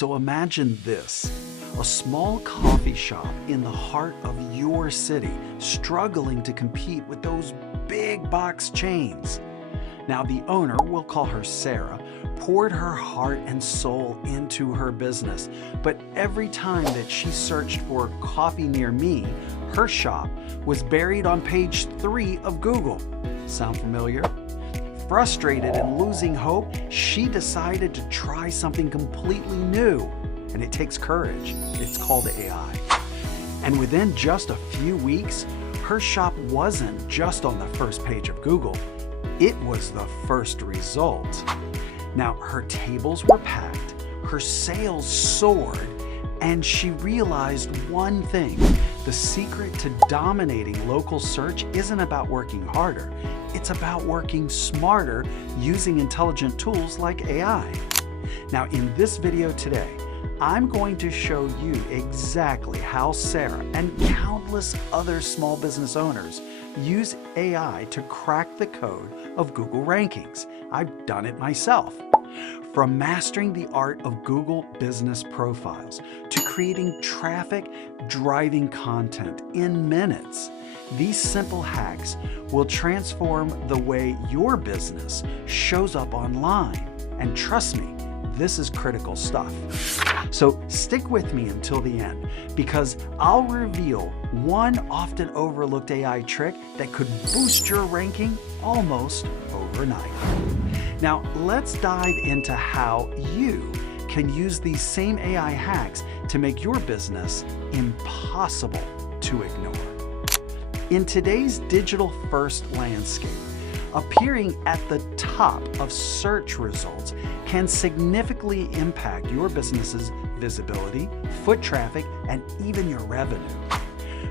So imagine this, a small coffee shop in the heart of your city, struggling to compete with those big box chains. Now the owner, we'll call her Sarah, poured her heart and soul into her business, but every time that she searched for coffee near me, her shop was buried on page 3 of Google. Sound familiar? Frustrated and losing hope, she decided to try something completely new, and it takes courage. It's called AI. And within just a few weeks, her shop wasn't just on the first page of Google, it was the first result. Now, her tables were packed, her sales soared, and she realized one thing. The secret to dominating local search isn't about working harder. It's about working smarter using intelligent tools like AI. Now, in this video today, I'm going to show you exactly how Sarah and countless other small business owners use AI to crack the code of Google rankings. I've done it myself. From mastering the art of Google business profiles to creating traffic-driving content in minutes, these simple hacks will transform the way your business shows up online. And trust me, this is critical stuff. So stick with me until the end, because I'll reveal one often overlooked AI trick that could boost your ranking almost overnight. Now, let's dive into how you can use these same AI hacks to make your business impossible to ignore. In today's digital-first landscape, appearing at the top of search results can significantly impact your business's visibility, foot traffic, and even your revenue.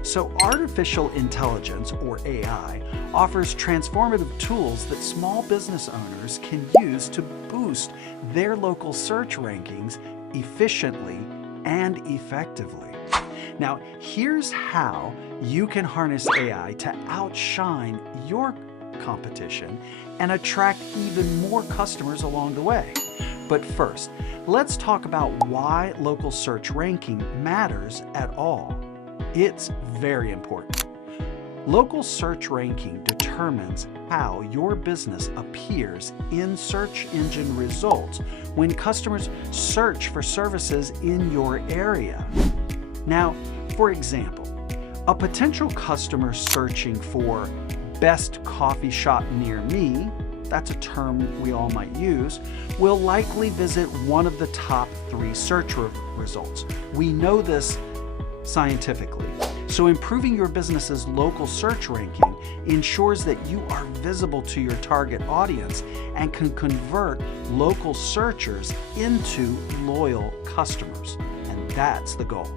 So artificial intelligence, or AI, offers transformative tools that small business owners can use to boost their local search rankings efficiently and effectively. Now, here's how you can harness AI to outshine your competition and attract even more customers along the way. But first, let's talk about why local search ranking matters at all. It's very important. Local search ranking determines how your appears in search engine results when customers search for services in your area. Now, for example, a potential customer searching for best coffee shop near me, that's a term we all might use, will likely visit one of the top 3 search results. We know this scientifically. So improving your business's local search ranking ensures that you are visible to your target audience and can convert local searchers into loyal customers. And that's the goal.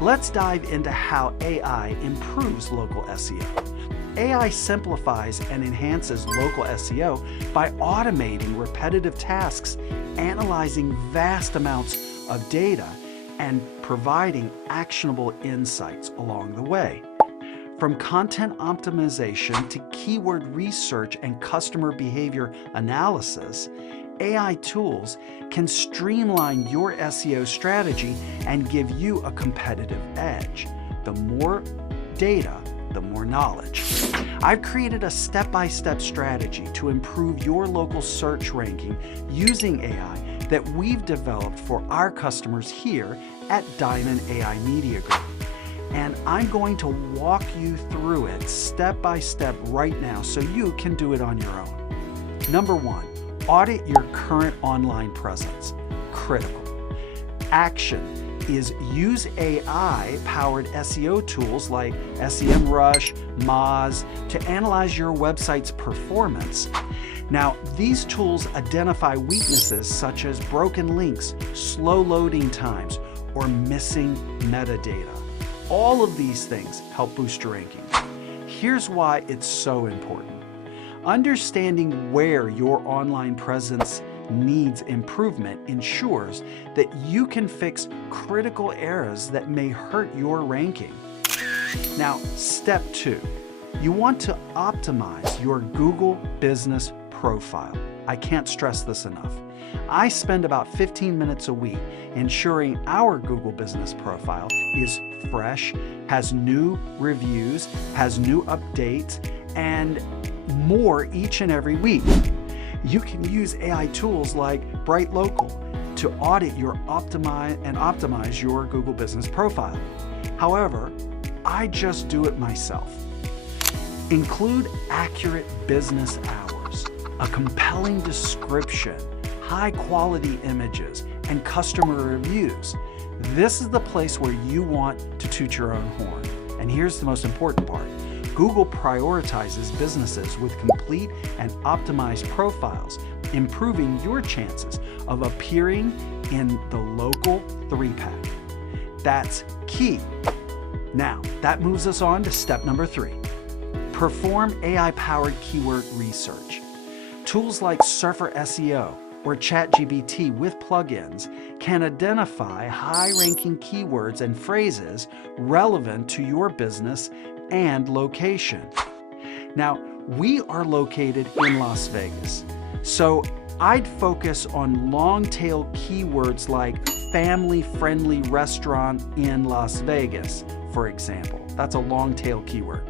Let's dive into how AI improves local SEO. AI simplifies and enhances local SEO by automating repetitive tasks, analyzing vast amounts of data, and providing actionable insights along the way. From content optimization to keyword research and customer behavior analysis, AI tools can streamline your SEO strategy and give you a competitive edge. The more data, the more knowledge. I've created a step-by-step strategy to improve your local search ranking using AI that we've developed for our customers here at Diamond AI Media Group. And I'm going to walk you through it step by step right now so you can do it on your own. Number 1, audit your current online presence. Critical. Action is use AI-powered SEO tools like SEMrush, Moz to analyze your website's performance. Now, these tools identify weaknesses such as broken links, slow loading times, or missing metadata. All of these things help boost your ranking. Here's why it's so important. Understanding where your online presence needs improvement ensures that you can fix critical areas that may hurt your ranking. Now, step 2, you want to optimize your Google business profile. I can't stress this enough. I spend about 15 minutes a week ensuring our Google Business Profile is fresh, has new reviews, has new updates, and more each and every week. You can use AI tools like Bright Local to audit your optimize your Google Business Profile. However, I just do it myself. Include accurate business hours, a compelling description, high-quality images, and customer reviews. This is the place where you want to toot your own horn. And here's the most important part. Google prioritizes businesses with complete and optimized profiles, improving your chances of appearing in the local 3-pack. That's key. Now, that moves us on to step number 3. Perform AI-powered keyword research. Tools like Surfer SEO or ChatGPT with plugins can identify high-ranking keywords and phrases relevant to your business and location. Now, we are located in Las Vegas, so I'd focus on long-tail keywords like family-friendly restaurant in Las Vegas, for example. That's a long-tail keyword.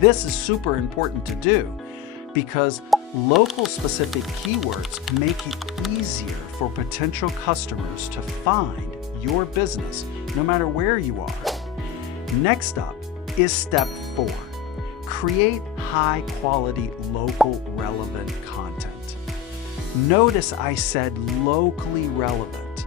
This is super important to do because local specific keywords make it easier for potential customers to find your business no matter where you are. Next up is step 4. Create high-quality, local relevant content. Notice I said locally relevant.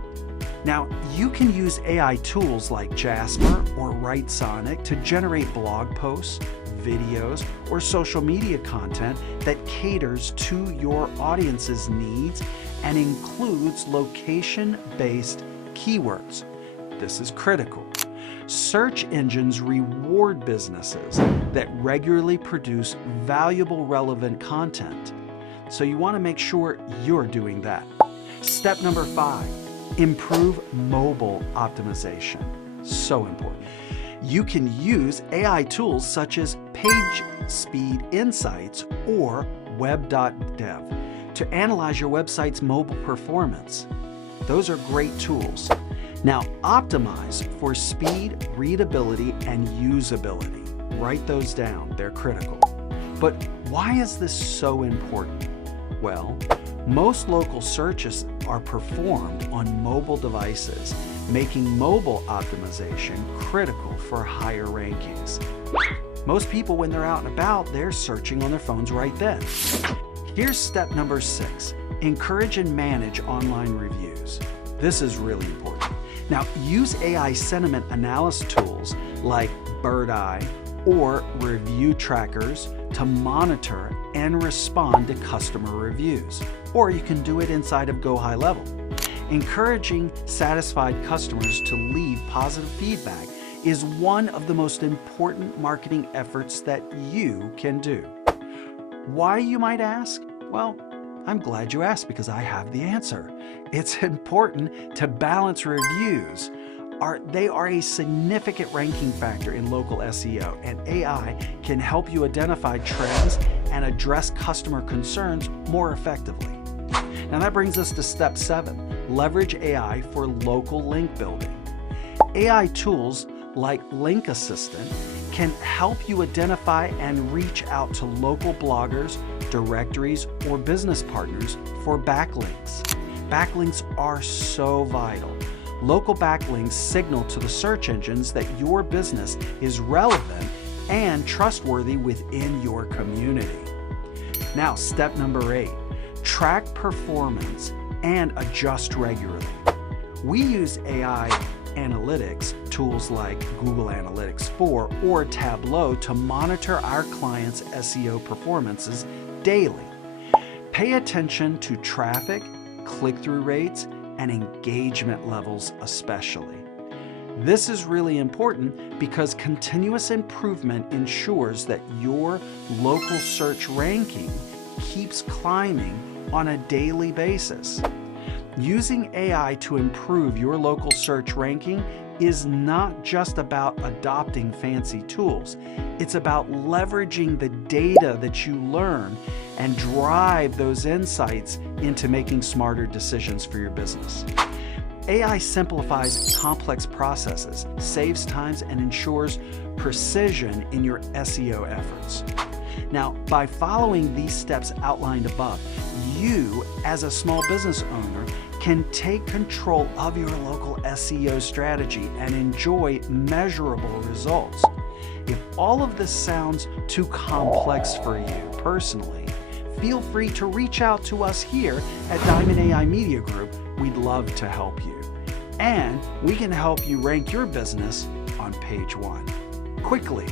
Now, you can use AI tools like Jasper or Writesonic to generate blog posts, videos, or social media content that caters to your audience's needs and includes location-based keywords. This is critical. Search engines reward businesses that regularly produce valuable, relevant content. So you want to make sure you're doing that. Step number 5, improve mobile optimization. So important. You can use AI tools such as Page Speed Insights or Web.dev to analyze your website's mobile performance. Those are great tools. Now, optimize for speed, readability, and usability. Write those down, they're critical. But why is this so important? Well, most local searches are performed on mobile devices, making mobile optimization critical for higher rankings. Most people, when they're out and about, they're searching on their phones right then. Here's step number 6, encourage and manage online reviews. This is really important. Now, use AI sentiment analysis tools like Birdeye or review trackers to monitor and respond to customer reviews. Or you can do it inside of Go High Level. Encouraging satisfied customers to leave positive feedback is one of the most important marketing efforts that you can do. Why, you might ask? Well, I'm glad you asked because I have the answer. It's important to balance reviews. They are a significant ranking factor in local SEO, and AI can help you identify trends and address customer concerns more effectively. Now that brings us to step 7, leverage AI for local link building. AI tools like Link Assistant can help you identify and reach out to local bloggers, directories, or business partners for backlinks. Backlinks are so vital. Local backlinks signal to the search engines that your business is relevant and trustworthy within your community. Now, step number 8, track performance and adjust regularly. We use AI analytics tools like Google Analytics 4 or Tableau to monitor our clients' SEO performances daily. Pay attention to traffic, click-through rates, and engagement levels especially. This is really important because continuous improvement ensures that your local search ranking keeps climbing on a daily basis. Using AI to improve your local search ranking is not just about adopting fancy tools. It's about leveraging the data that you learn and drive those insights into making smarter decisions for your business. AI simplifies complex processes, saves times, and ensures precision in your SEO efforts. Now, by following these steps outlined above, you, as a small business owner, can take control of your local SEO strategy and enjoy measurable results. If all of this sounds too complex for you personally, feel free to reach out to us here at Diamond AI Media Group. We'd love to help you. And we can help you rank your business on page 1. Quickly,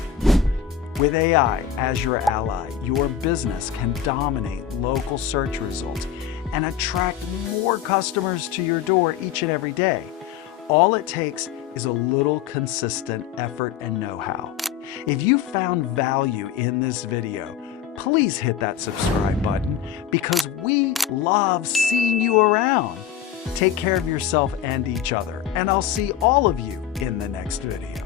with AI as your ally, your business can dominate local search results and attract more customers to your door each and every day. All it takes is a little consistent effort and know-how. If you found value in this video, please hit that subscribe button because we love seeing you around. Take care of yourself and each other, and I'll see all of you in the next video.